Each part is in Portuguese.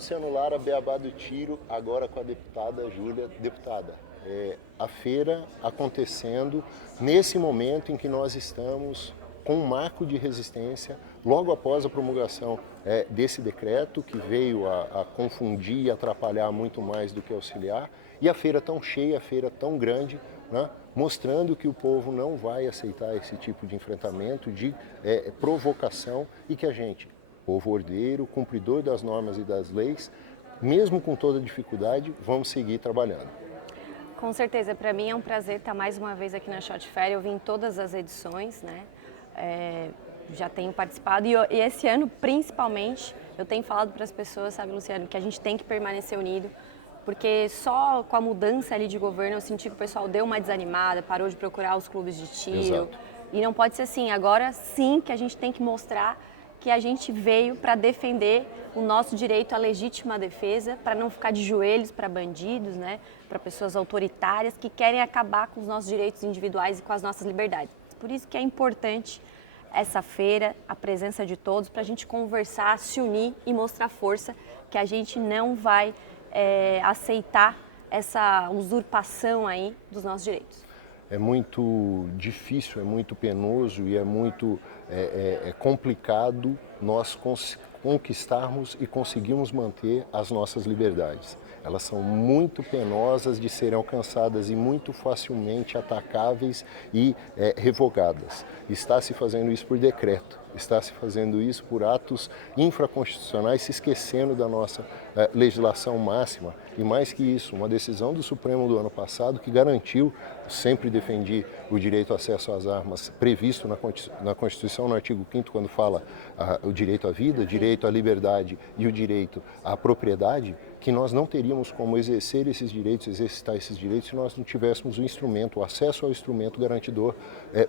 Luciano Lara, Beabá do Tiro, agora com a deputada Júlia. Deputada, a feira acontecendo nesse momento em que nós estamos com um marco de resistência, logo após a promulgação desse decreto, que veio a confundir e atrapalhar muito mais do que auxiliar, e a feira tão cheia, a feira tão grande, né, mostrando que o povo não vai aceitar esse tipo de enfrentamento, de provocação, e que a gente, povo ordeiro, cumpridor das normas e das leis, mesmo com toda dificuldade, vamos seguir trabalhando. Com certeza, para mim é um prazer estar mais uma vez aqui na Shot Fair. Eu vim em todas as edições, né? Já tenho participado e esse ano, principalmente, eu tenho falado para as pessoas, sabe, Luciano, que a gente tem que permanecer unido, porque só com a mudança ali de governo eu senti que o pessoal deu uma desanimada, parou de procurar os clubes de tiro. Exato. E não pode ser assim. Agora sim que a gente tem que mostrar que a gente veio para defender o nosso direito à legítima defesa, para não ficar de joelhos para bandidos, né? Para pessoas autoritárias que querem acabar com os nossos direitos individuais e com as nossas liberdades. Por isso que é importante essa feira, a presença de todos, para a gente conversar, se unir e mostrar força, que a gente não vai aceitar essa usurpação aí dos nossos direitos. É muito difícil, é muito penoso e é muito complicado nós conquistarmos e conseguirmos manter as nossas liberdades. Elas são muito penosas de serem alcançadas e muito facilmente atacáveis e revogadas. Está se fazendo isso por decreto, está se fazendo isso por atos infraconstitucionais, se esquecendo da nossa legislação máxima. E mais que isso, uma decisão do Supremo do ano passado que garantiu, sempre defendi o direito ao acesso às armas previsto na Constituição, no artigo 5º, quando fala o direito à vida, direito à liberdade e o direito à propriedade, que nós não teríamos como exercer esses direitos, exercitar esses direitos, se nós não tivéssemos o instrumento, o acesso ao instrumento garantidor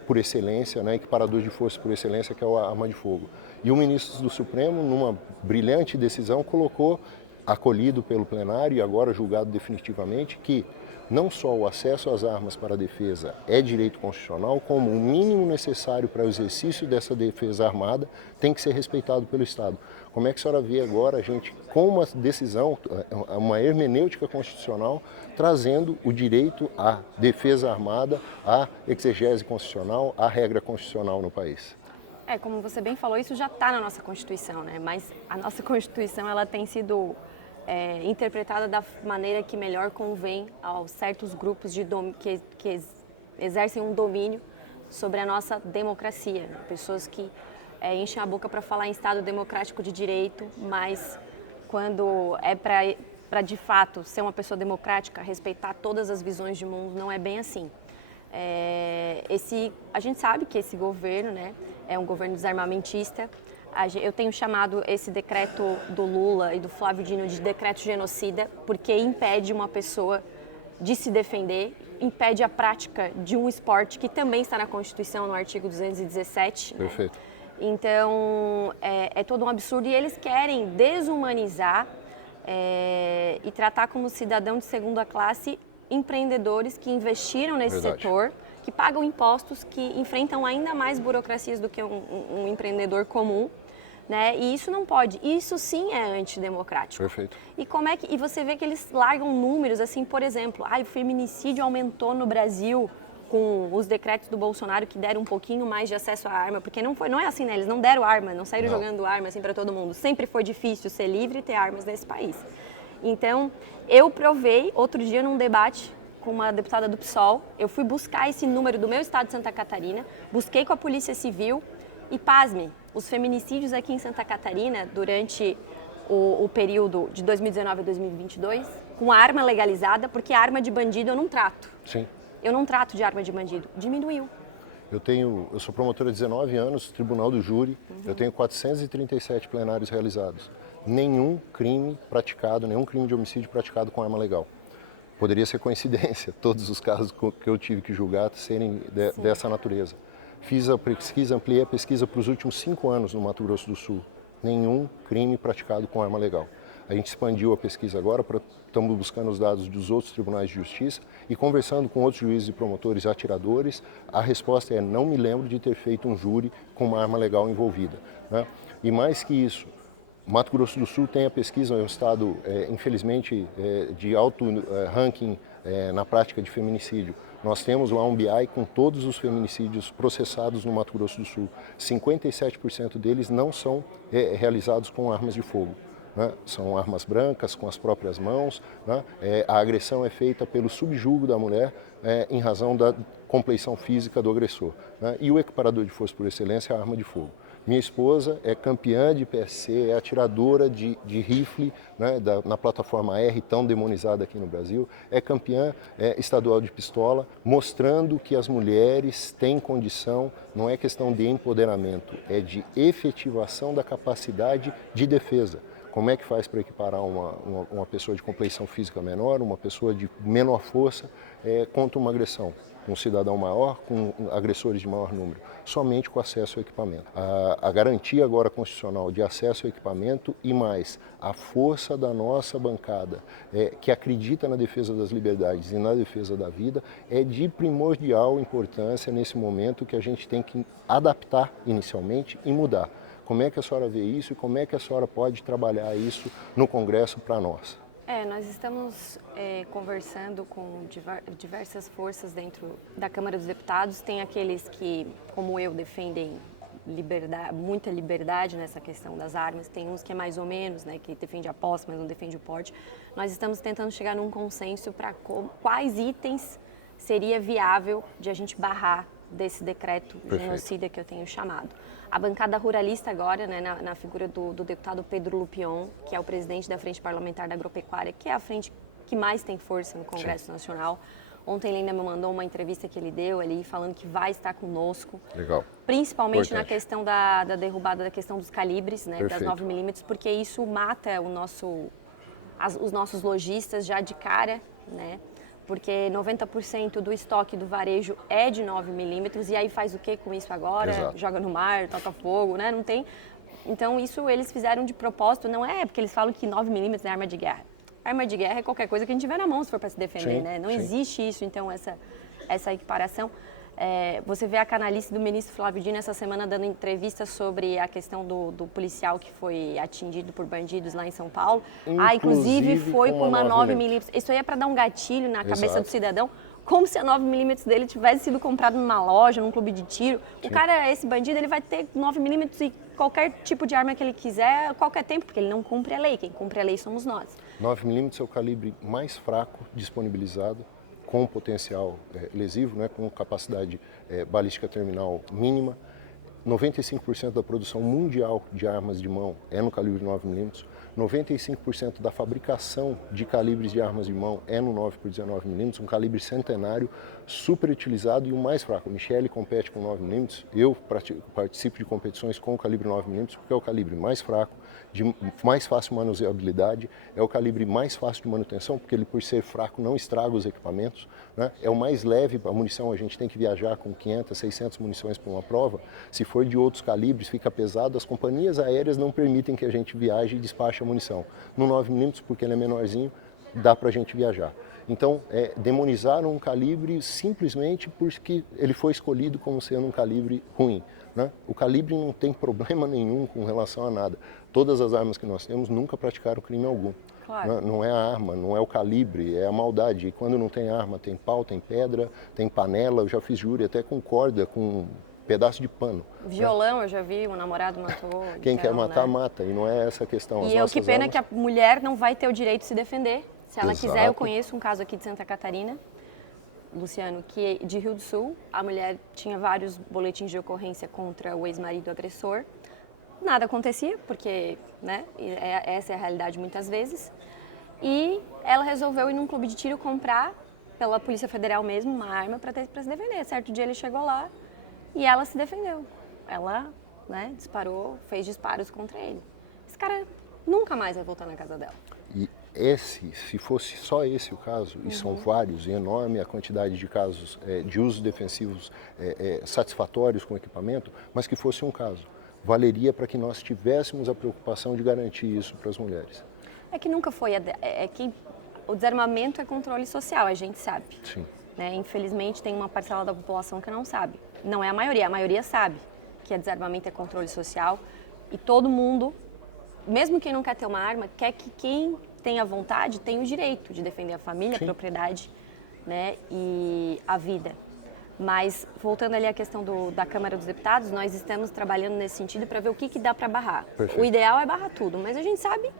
por excelência, né, equiparador de força por excelência, que é a arma de fogo. E o ministro do Supremo, numa brilhante decisão, colocou, acolhido pelo plenário e agora julgado definitivamente, que não só o acesso às armas para a defesa é direito constitucional, como o mínimo necessário para o exercício dessa defesa armada tem que ser respeitado pelo Estado. Como é que a senhora vê agora a gente, com uma decisão, uma hermenêutica constitucional, trazendo o direito à defesa armada, à exegese constitucional, à regra constitucional no país? Como você bem falou, isso já está na nossa Constituição, né? Mas a nossa Constituição ela tem sido interpretada da maneira que melhor convém aos certos grupos que exercem um domínio sobre a nossa democracia, né? Pessoas que enchem a boca para falar em Estado democrático de direito, mas quando é para de fato ser uma pessoa democrática, respeitar todas as visões de mundo, não é bem assim. A gente sabe que esse governo, né, é um governo desarmamentista. Eu tenho chamado esse decreto do Lula e do Flávio Dino de decreto genocida, porque impede uma pessoa de se defender, impede a prática de um esporte que também está na Constituição, no artigo 217. Perfeito. Né? Então, é todo um absurdo e eles querem desumanizar e tratar como cidadão de segunda classe empreendedores que investiram nesse setor, que pagam impostos, que enfrentam ainda mais burocracias do que um empreendedor comum, né? E isso não pode. Isso sim é antidemocrático. Perfeito. E você vê que eles largam números, assim, por exemplo, o feminicídio aumentou no Brasil com os decretos do Bolsonaro que deram um pouquinho mais de acesso à arma, porque não é assim, né? Eles não deram arma, não saíram jogando arma assim para todo mundo. Sempre foi difícil ser livre e ter armas nesse país. Então, eu provei outro dia num debate com uma deputada do PSOL, eu fui buscar esse número do meu estado de Santa Catarina, busquei com a Polícia Civil e, pasme, os feminicídios aqui em Santa Catarina durante o período de 2019 a 2022, com a arma legalizada, porque a arma de bandido eu não trato. Sim. Eu não trato de arma de bandido, diminuiu. Eu sou promotor há 19 anos, Tribunal do Júri, eu tenho 437 plenários realizados. Nenhum crime praticado, nenhum crime de homicídio praticado com arma legal. Poderia ser coincidência, todos os casos que eu tive que julgar serem dessa natureza. Fiz a pesquisa, ampliei a pesquisa para os últimos 5 anos no Mato Grosso do Sul. Nenhum crime praticado com arma legal. A gente expandiu a pesquisa agora, estamos buscando os dados dos outros tribunais de justiça e conversando com outros juízes e promotores atiradores, a resposta é: não me lembro de ter feito um júri com uma arma legal envolvida, né? E mais que isso, Mato Grosso do Sul tem a pesquisa, é um estado, infelizmente, de alto ranking na prática de feminicídio. Nós temos lá um BI com todos os feminicídios processados no Mato Grosso do Sul. 57% deles não são realizados com armas de fogo. Né? São armas brancas, com as próprias mãos. Né? A agressão é feita pelo subjugo da mulher em razão da compleição física do agressor. Né? E o equiparador de força por excelência é a arma de fogo. Minha esposa é campeã de PSC, é atiradora de rifle, né, na plataforma R, tão demonizada aqui no Brasil, é campeã estadual de pistola, mostrando que as mulheres têm condição, não é questão de empoderamento, é de efetivação da capacidade de defesa. Como é que faz para equiparar uma pessoa de compleição física menor, uma pessoa de menor força, contra uma agressão? Um cidadão maior, com agressores de maior número, somente com acesso ao equipamento. A garantia agora constitucional de acesso ao equipamento e mais a força da nossa bancada, que acredita na defesa das liberdades e na defesa da vida, é de primordial importância nesse momento que a gente tem que adaptar inicialmente e mudar. Como é que a senhora vê isso e como é que a senhora pode trabalhar isso no Congresso para nós? Nós estamos conversando com diversas forças dentro da Câmara dos Deputados. Tem aqueles que, como eu, defendem muita liberdade nessa questão das armas. Tem uns que é mais ou menos, né, que defende a posse, mas não defende o porte. Nós estamos tentando chegar num consenso para quais itens seria viável de a gente barrar desse decreto genocida que eu tenho chamado. A bancada ruralista agora, né, na figura do deputado Pedro Lupion, que é o presidente da Frente Parlamentar da Agropecuária, que é a frente que mais tem força no Congresso Nacional. Ontem ele ainda me mandou uma entrevista que ele deu ali, falando que vai estar conosco. Legal. Principalmente Importante. na questão da derrubada da questão dos calibres, né, das 9mm, porque isso mata os nossos lojistas já de cara, né? Porque 90% do estoque do varejo é de 9mm, e aí faz o que com isso agora? Exato. Joga no mar, toca fogo, né? Não tem. Então isso eles fizeram de propósito, não é porque eles falam que 9mm é arma de guerra. Arma de guerra é qualquer coisa que a gente tiver na mão se for para se defender, sim, né? Não sim. existe isso, então, essa equiparação. Você vê a canalice do ministro Flávio Dino essa semana dando entrevista sobre a questão do policial que foi atingido por bandidos lá em São Paulo. Inclusive foi com uma 9mm. Isso aí é para dar um gatilho na cabeça do cidadão, como se a 9mm dele tivesse sido comprado numa loja, num clube de tiro. Sim. O cara, esse bandido, ele vai ter 9mm e qualquer tipo de arma que ele quiser, a qualquer tempo, porque ele não cumpre a lei. Quem cumpre a lei somos nós. 9mm é o calibre mais fraco disponibilizado, com potencial lesivo, né, com capacidade balística terminal mínima. 95% da produção mundial de armas de mão é no calibre 9mm. 95% da fabricação de calibres de armas de mão é no 9x19mm, um calibre centenário, super utilizado e o mais fraco. O Michele compete com 9mm, eu participo de competições com o calibre 9mm porque é o calibre mais fraco, de mais fácil manuseabilidade, é o calibre mais fácil de manutenção, porque ele, por ser fraco, não estraga os equipamentos, né? É o mais leve, a munição, a gente tem que viajar com 500, 600 munições para uma prova. Se for de outros calibres, fica pesado, as companhias aéreas não permitem que a gente viaje e despache a munição. No 9mm, porque ele é menorzinho, dá para a gente viajar. Então, demonizaram um calibre simplesmente porque ele foi escolhido como sendo um calibre ruim. Né? O calibre não tem problema nenhum com relação a nada. Todas as armas que nós temos nunca praticaram crime algum. Claro. Não é a arma, não é o calibre, é a maldade. E quando não tem arma, tem pau, tem pedra, tem panela. Eu já fiz júri até com corda, com pedaço de pano. Violão, né? Eu já vi, o namorado matou. Quem então, quer matar, né? mata. E não é essa a questão. E que pena que a mulher não vai ter o direito de se defender. Se ela Exato. quiser, eu conheço um caso aqui de Santa Catarina, Luciano, que de Rio do Sul, a mulher tinha vários boletins de ocorrência contra o ex-marido agressor. Nada acontecia, porque, né, essa é a realidade muitas vezes. E ela resolveu ir num clube de tiro comprar, pela Polícia Federal mesmo, uma arma para se defender. Certo dia ele chegou lá e ela se defendeu. Ela, né, disparou, fez disparos contra ele. Esse cara nunca mais vai voltar na casa dela. E se fosse só esse o caso, e são vários, e enorme a quantidade de casos de usos defensivos satisfatórios com equipamento, mas que fosse um caso, valeria para que nós tivéssemos a preocupação de garantir isso para as mulheres. É que nunca foi, é que o desarmamento é controle social, a gente sabe. Sim. Né? Infelizmente tem uma parcela da população que não sabe. Não é a maioria sabe que desarmamento é controle social e todo mundo mesmo quem não quer ter uma arma, quer que quem tenha vontade tenha o direito de defender a família, Sim. a propriedade, né, e a vida. Mas, voltando ali à questão da Câmara dos Deputados, nós estamos trabalhando nesse sentido para ver o que dá para barrar. Perfeito. O ideal é barrar tudo, mas a gente sabe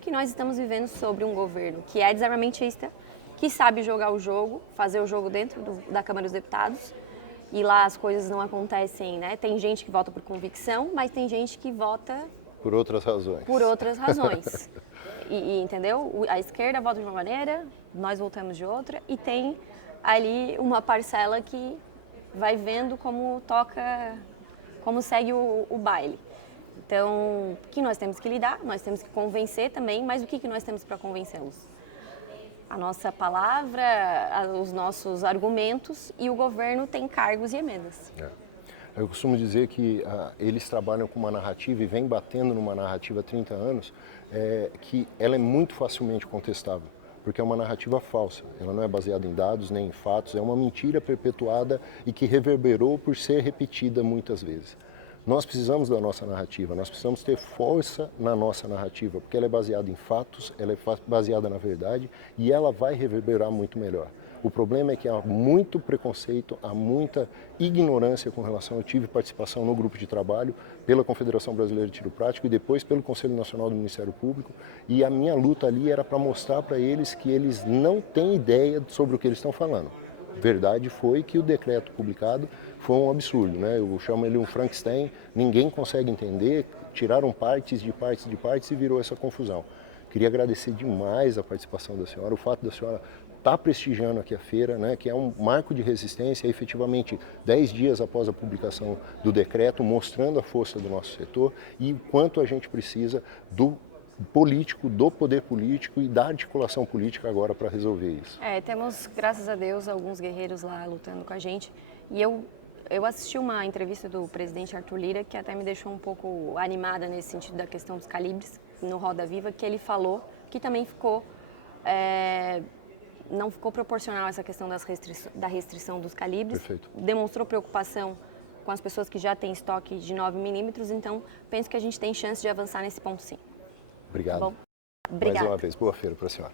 que nós estamos vivendo sobre um governo que é desarmamentista, que sabe jogar o jogo, fazer o jogo dentro da Câmara dos Deputados, e lá as coisas não acontecem, né? Tem gente que vota por convicção, mas tem gente que vota Por outras razões. por outras razões. Entendeu? A esquerda vota de uma maneira, nós votamos de outra, e tem ali uma parcela que vai vendo como toca, como segue o baile. Então, o que nós temos que lidar? Nós temos que convencer também, mas o que nós temos para convencê-los? A nossa palavra, os nossos argumentos, e o governo tem cargos e emendas. Eu costumo dizer que eles trabalham com uma narrativa e vem batendo numa narrativa há 30 anos, que ela é muito facilmente contestável, porque é uma narrativa falsa. Ela não é baseada em dados nem em fatos, é uma mentira perpetuada e que reverberou por ser repetida muitas vezes. Nós precisamos da nossa narrativa, nós precisamos ter força na nossa narrativa, porque ela é baseada em fatos, ela é baseada na verdade e ela vai reverberar muito melhor. O problema é que há muito preconceito, há muita ignorância com relação. Eu tive participação no grupo de trabalho pela Confederação Brasileira de Tiro Prático e depois pelo Conselho Nacional do Ministério Público, e a minha luta ali era para mostrar para eles que eles não têm ideia sobre o que eles estão falando. Verdade foi que o decreto publicado foi um absurdo, né? Eu chamo ele um Frankenstein, ninguém consegue entender, tiraram partes de partes de partes e virou essa confusão. Queria agradecer demais a participação da senhora, o fato da senhora estar prestigiando aqui a feira, né, que é um marco de resistência, efetivamente 10 dias após a publicação do decreto, mostrando a força do nosso setor e o quanto a gente precisa do político, do poder político e da articulação política agora para resolver isso. Temos, graças a Deus, alguns guerreiros lá lutando com a gente. E eu assisti uma entrevista do presidente Arthur Lira, que até me deixou um pouco animada nesse sentido da questão dos calibres, no Roda Viva, que ele falou que também ficou... não ficou proporcional essa questão da restrição dos calibres. Perfeito. Demonstrou preocupação com as pessoas que já têm estoque de 9 milímetros, então penso que a gente tem chance de avançar nesse ponto sim. Obrigado. Tá bom? Obrigada. Mais uma vez, boa feira para a senhora.